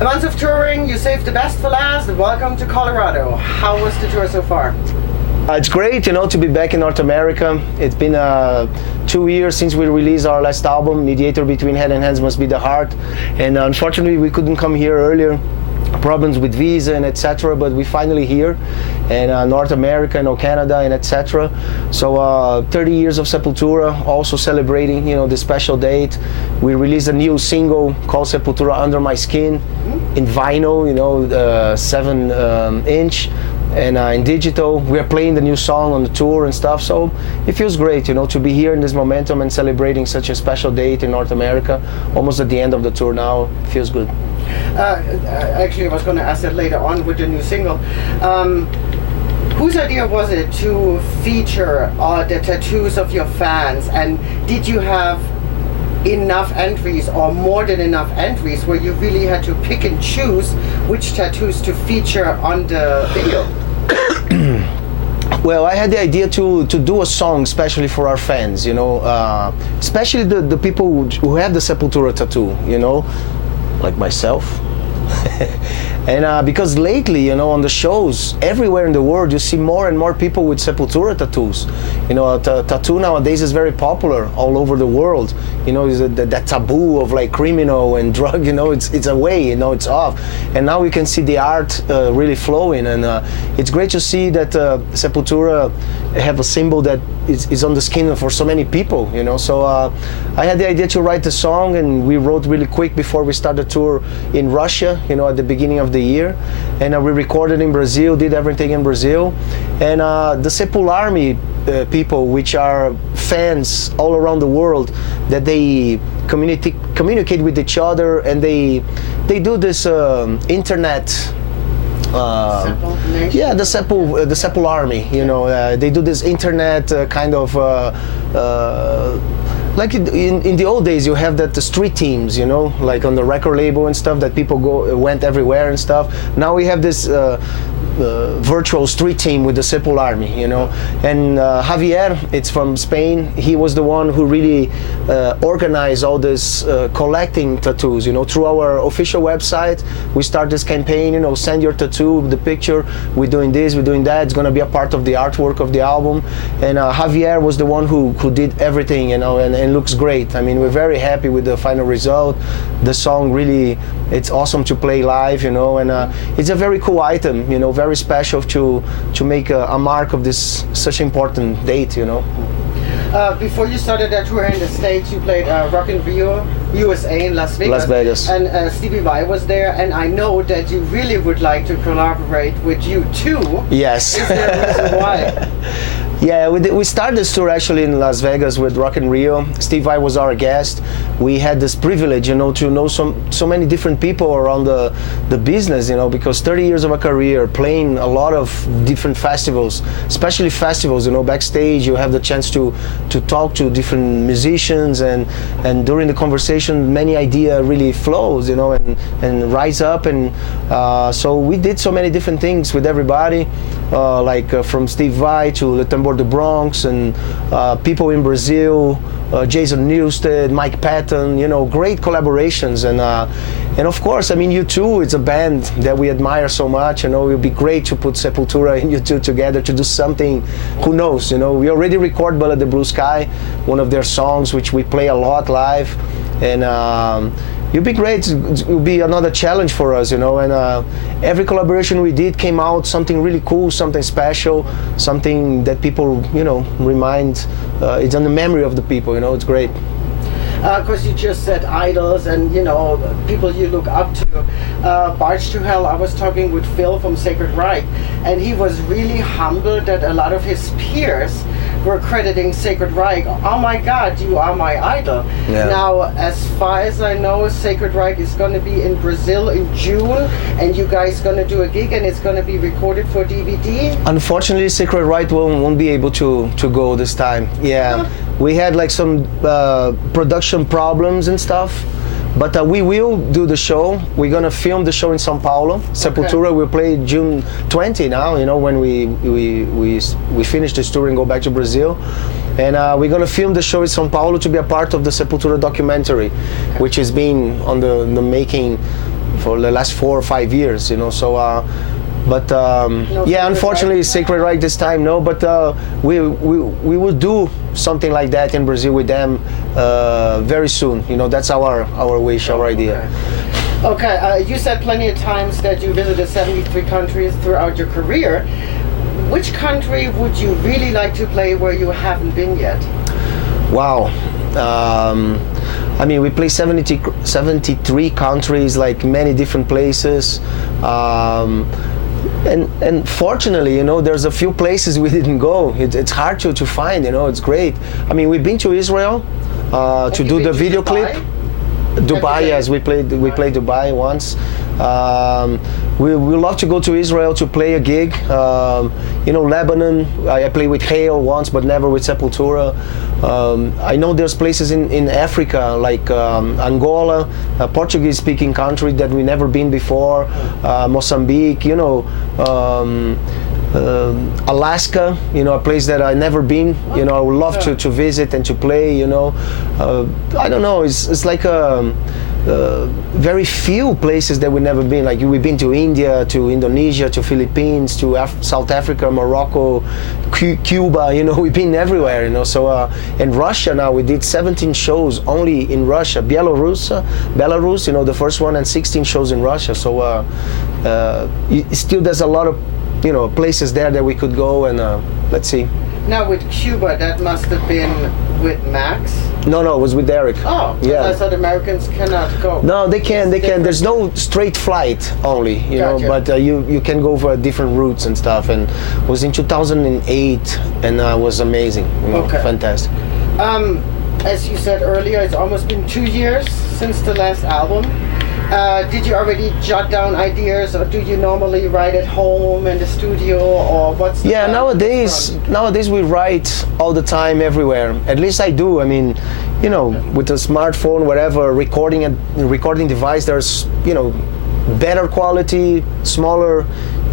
A month of touring, you saved the best for last. Welcome to Colorado. How was the tour so far? It's great, to be back in North America. It's been 2 years since we released our last album, Mediator Between Head and Hands Must Be the Heart. And unfortunately, we couldn't come here earlier. Problems with visa and etc. But we finally here in North America, Canada and etc. So 30 years of Sepultura, also celebrating the special date. We released a new single called Sepultura Under My Skin in vinyl, 7-inch. And in digital, we are playing the new song on the tour and stuff, so it feels great, to be here in this momentum and celebrating such a special date in North America, almost at the end of the tour now. It feels good. Actually, I was going to ask that later on with the new single. Whose idea was it to feature the tattoos of your fans, and did you have enough entries or more than enough entries where you really had to pick and choose which tattoos to feature on the video? Well, I had the idea to do a song especially for our fans, especially the people who have the Sepultura tattoo, like myself. And because lately, on the shows everywhere in the world, you see more and more people with Sepultura tattoos. Tattoo nowadays is very popular all over the world. That taboo of like criminal and drug, it's away, it's off. And now we can see the art really flowing, and it's great to see that Sepultura have a symbol that is on the skin for so many people, So I had the idea to write the song, and we wrote really quick before we started the tour in Russia, at the beginning of the year. And we recorded in Brazil, did everything in Brazil. And the Sepul Army people, which are fans all around the world, that they communicate with each other, and they do this internet. Yeah, the Sepul Army. They do this internet kind of. Like in the old days, you have the street teams, like on the record label and stuff, that people went everywhere and stuff. Now we have this virtual street team with the Sepul Army, And Javier, it's from Spain. He was the one who really organized all this collecting tattoos, Through our official website, we start this campaign, send your tattoo, the picture, we're doing this, we're doing that. It's going to be a part of the artwork of the album. And Javier was the one who did everything, and looks great. I mean, we're very happy with the final result. The song really, it's awesome to play live, and it's a very cool item, very special to make a mark of this such important date, Before you started that tour in the States, you played Rock in Rio, USA in Las Vegas. Las Vegas. And Stevie Vai was there, and I know that you really would like to collaborate with you too. Yes. Is there a reason why? Yeah, we started this tour actually in Las Vegas with Rock in Rio. Steve Vai was our guest. We had this privilege, to know so many different people around the business, because 30 years of a career, playing a lot of different festivals, especially festivals, backstage, you have the chance to talk to different musicians, and during the conversation, many idea really flows, and rise up, and so we did so many different things with everybody, from Steve Vai to Le Tambor de Bronx, and people in Brazil, Jason Newsted, Mike Patton, great collaborations, and of course, I mean, U2, it's a band that we admire so much, it would be great to put Sepultura and U2 together to do something, who knows, we already record Bullet the Blue Sky, one of their songs, which we play a lot live, and it'd be great. It would be another challenge for us, and every collaboration we did came out something really cool, something special, something that people, remind. It's on the memory of the people, it's great. Because you just said idols and people you look up to. Barge to Hell, I was talking with Phil from Sacred Reich, and he was really humbled that a lot of his peers were crediting Sacred Reich. Oh my God, you are my idol. Yeah. Now, as far as I know, Sacred Reich is going to be in Brazil in June, and you guys going to do a gig, and it's going to be recorded for DVD. Unfortunately, Sacred Reich won't be able to go this time. Yeah. Huh? We had like some production problems and stuff, but we will do the show. We're gonna film the show in São Paulo. Sepultura will play June 20 now. When we finish this tour and go back to Brazil, and we're gonna film the show in São Paulo to be a part of the Sepultura documentary, which has been on the making for the last 4 or 5 years, so but yeah, unfortunately Sacred Reich this time no, but we will do something like that in Brazil with them very soon. That's our wish, our idea. Okay, you said plenty of times that you visited 73 countries throughout your career. Which country would you really like to play where you haven't been yet? Wow. I mean, we play 73 countries, like many different places. And fortunately, there's a few places we didn't go. It's hard to find, it's great. I mean, we've been to Israel to do the video clip. Dubai, yes, we played Dubai once. We love to go to Israel to play a gig. Lebanon, I played with Hail once, but never with Sepultura. I know there's places in Africa, like Angola, a Portuguese-speaking country that we never been before, Mozambique, Alaska, a place that I never been. I would love to visit and to play. I don't know. It's like very few places that we've never been. Like we've been to India, to Indonesia, to Philippines, to South Africa, Morocco, Cuba. We've been everywhere. So in Russia now we did 17 shows only in Russia. Belarus, the first one, and 16 shows in Russia. So still there's a lot of places there that we could go, and let's see. Now with Cuba, that must have been with Max? No, it was with Eric. Oh, yeah. I thought Americans cannot go. No, they can. There's no straight flight only, but you can go for different routes and stuff. And it was in 2008, and it was amazing. Fantastic. As you said earlier, it's almost been 2 years since the last album. Did you already jot down ideas, or do you normally write at home in the studio, or what's the plan? Nowadays we write all the time, everywhere. At least I do. I mean, with a smartphone, whatever, recording device, there's better quality, smaller.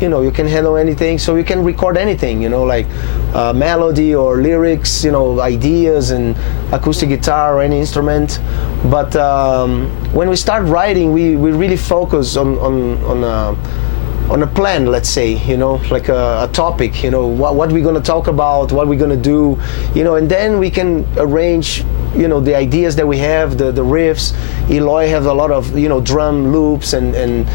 You can handle anything, so you can record anything. Like melody or lyrics, ideas, and acoustic guitar or any instrument. But when we start writing, we really focus on a plan, let's say, like a topic, what we're gonna talk about, what we're gonna do, and then we can arrange, the ideas that we have, the riffs. Eloy has a lot of, drum loops and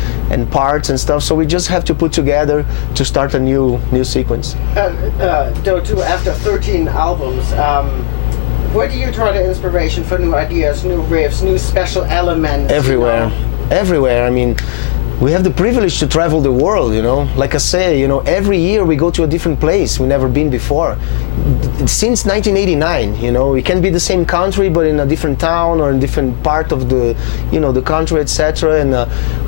parts and stuff, so we just have to put together to start a new sequence. After 13 albums, where do you draw the inspiration for new ideas, new riffs, new special elements? Everywhere. I mean, we have the privilege to travel the world, Like I say, every year we go to a different place we've never been before. Since 1989, it can be the same country, but in a different town or in a different part of the, the country, etc. And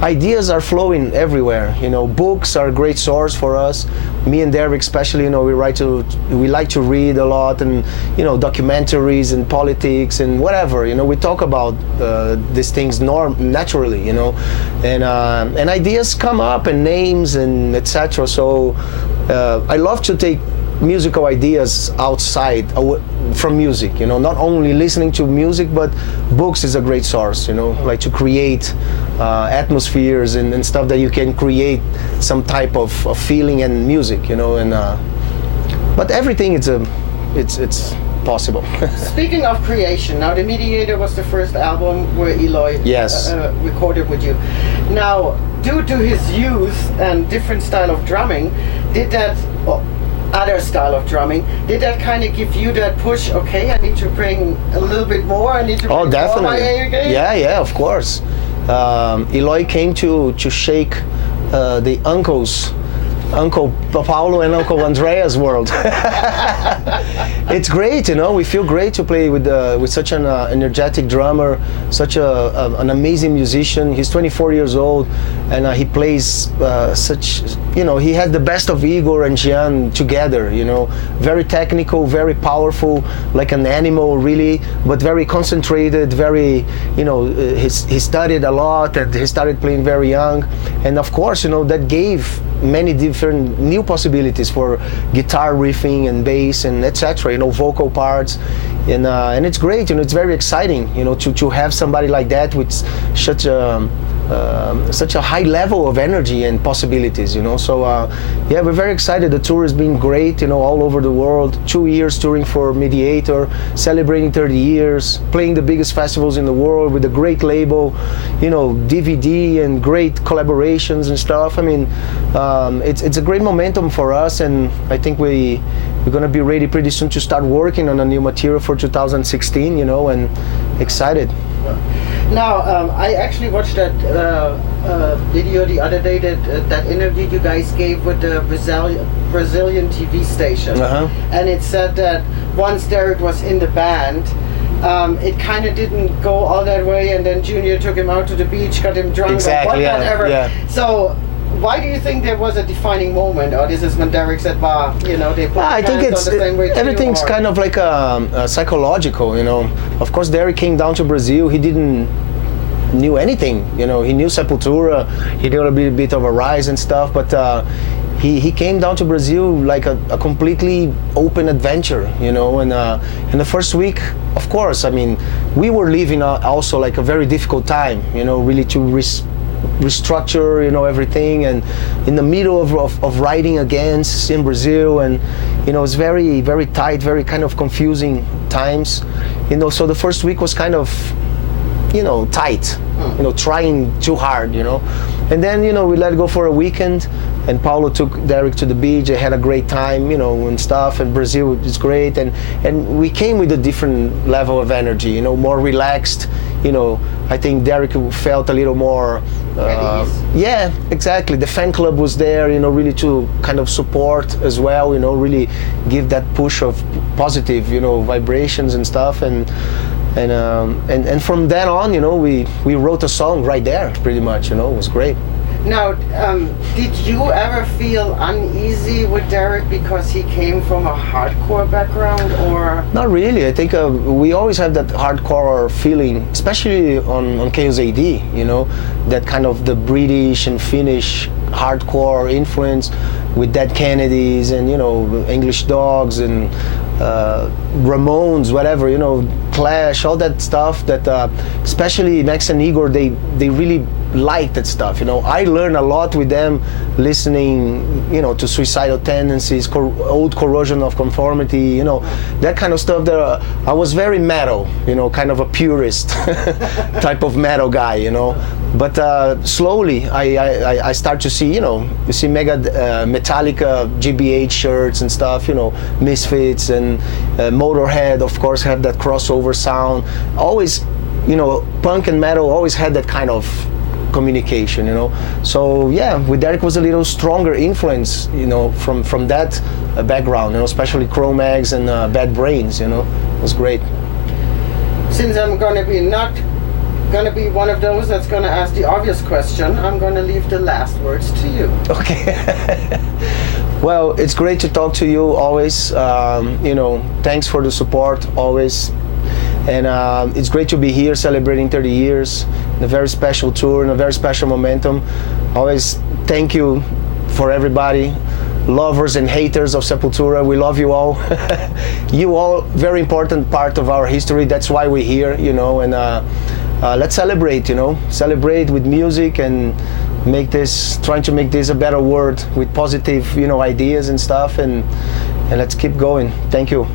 ideas are flowing everywhere. Books are a great source for us. Me and Derek, especially, we like to read a lot, and documentaries and politics and whatever. We talk about these things naturally, and ideas come up, and names and etc. So I love to take musical ideas outside from music, not only listening to music, but books is a great source, like to create atmospheres and stuff that you can create some type of feeling and music, and but everything it's possible. Speaking of creation, now The Mediator was the first album where Eloy recorded with you. Now, due to his youth and different style of drumming, other style of drumming, did that kind of give you that push? Okay, I need to bring a little bit more. I need to bring definitely. more my A game? Yeah, of course. Eloy came to shake the Uncle Paulo and Uncle Andreas world. It's great, we feel great to play with such an energetic drummer, such an amazing musician. He's 24 years old, and he plays he has the best of Igor and Gian together, very technical, very powerful, like an animal really, but very concentrated, very, he studied a lot, and he started playing very young, and of course, that gave many different new possibilities for guitar riffing and bass and etc. Vocal parts, and it's great. It's very exciting. To have somebody like that with such a such a high level of energy and possibilities, you know. So yeah, we're very excited. The tour has been great, you know, all over the world. 2 years touring for Mediator, celebrating 30 years, playing the biggest festivals in the world with a great label, you know, DVD and great collaborations and stuff. I mean, it's a great momentum for us, and I think we're gonna be ready pretty soon to start working on a new material for 2016, you know, and excited. Now, I actually watched that video the other day, that interview you guys gave with the Brazilian TV station. And it said that once Derek was in the band, it kind of didn't go all that way, and then Junior took him out to the beach, got him drunk, exactly, or whatever. Yeah. So, why do you think there was a defining moment, or this is when Derek said, "Bah, you know, they put I think it's on the same way too," everything's or? kind of like psychological, you know. Of course, Derek came down to Brazil. He didn't knew anything, you know. He knew Sepultura. He knew a bit of a Rise and stuff, but he came down to Brazil like a completely open adventure, you know. And in the first week, of course, I mean, we were living also like a very difficult time, you know, really to restructure, you know, everything, and in the middle of writing against in Brazil, and you know, it's very, very tight, very kind of confusing times, you know. So the first week was kind of, you know, tight, you know, trying too hard, you know. And then, you know, we let go for a weekend, and Paulo took Derek to the beach. They had a great time, you know, and stuff, and Brazil is great, and we came with a different level of energy, you know, more relaxed, you know. I think Derek felt a little more, yeah, exactly. The fan club was there, you know, really to kind of support as well, you know, really give that push of positive, you know, vibrations and stuff, and from then on, you know, we wrote a song right there, pretty much, you know. It was great. Now, did you ever feel uneasy with Derek because he came from a hardcore background, or? Not really. I think we always have that hardcore feeling, especially on Chaos AD, you know, that kind of the British and Finnish hardcore influence with Dead Kennedys and, you know, English Dogs and Ramones, whatever, you know, Clash, all that stuff that especially Max and Igor, they really like that stuff, you know. I learned a lot with them listening, you know, to Suicidal Tendencies, old Corrosion of Conformity, you know, that kind of stuff. That I was very metal, you know, kind of a purist type of metal guy, you know. But slowly I start to see, you know, you see Metallica GBH shirts and stuff, you know, Misfits and Motorhead, of course, have that crossover sound. Always, you know, punk and metal always had that kind of communication, you know. So yeah, with Derek was a little stronger influence, you know, from that background, you know, especially Cro-Mags and Bad Brains, you know. It was great. Since I'm gonna be not gonna be one of those that's gonna ask the obvious question, I'm gonna leave the last words to you. Okay. Well, it's great to talk to you always. You know, thanks for the support always. And it's great to be here celebrating 30 years, in a very special tour, in a very special momentum. Always thank you for everybody, lovers and haters of Sepultura. We love you all. You all, very important part of our history. That's why we're here, you know. And let's celebrate, you know, celebrate with music and trying to make this a better world with positive, you know, ideas and stuff. And let's keep going. Thank you.